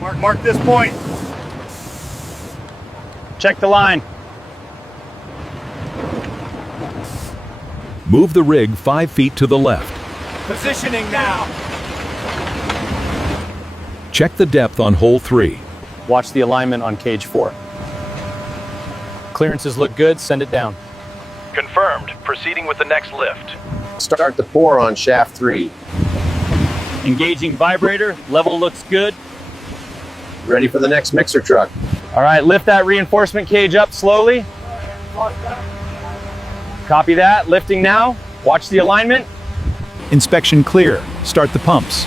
Mark this point. Check the line. Move the rig 5 feet to the left. Positioning now. Check the depth on hole 3. Watch the alignment on cage 4. Clearances look good, send it down. Confirmed. Proceeding with the next lift. Start the pour on shaft 3. Engaging vibrator. Level looks good. Ready for the next mixer truck. All right, lift that reinforcement cage up slowly. Copy that. Lifting now. Watch the alignment. Inspection clear. Start the pumps.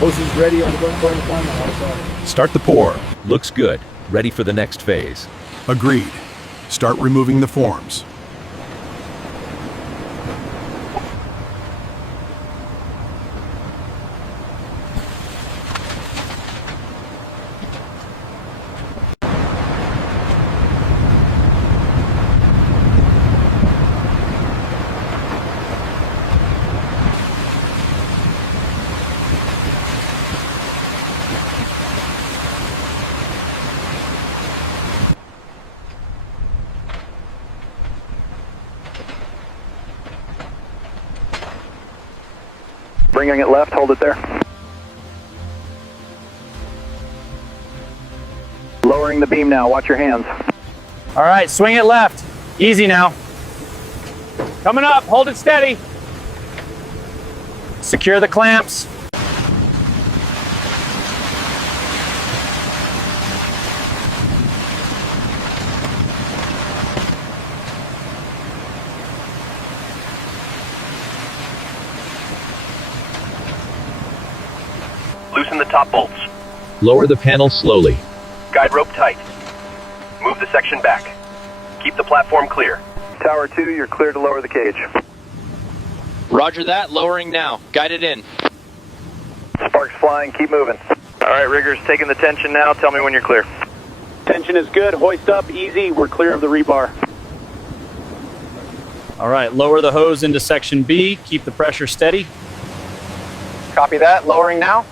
Hoses ready on the point outside. Start the pour. Looks good. Ready for the next phase. Agreed. Start removing the forms. Bringing it left, hold it there. Lowering the beam now, watch your hands. All right, swing it left. Easy now. Coming up, hold it steady. Secure the clamps. Loosen the top bolts. Lower the panel slowly. Guide rope tight. Move the section back. Keep the platform clear. Tower 2, you're clear to lower the cage. Roger that, lowering now. Guide it in. Sparks flying, keep moving. All right, riggers, taking the tension now. Tell me when you're clear. Tension is good. Hoist up, easy. We're clear of the rebar. All right, lower the hose into section B. Keep the pressure steady. Copy that. Lowering now.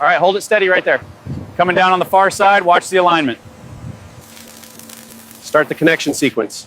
All right, hold it steady right there. Coming down on the far side, watch the alignment. Start the connection sequence.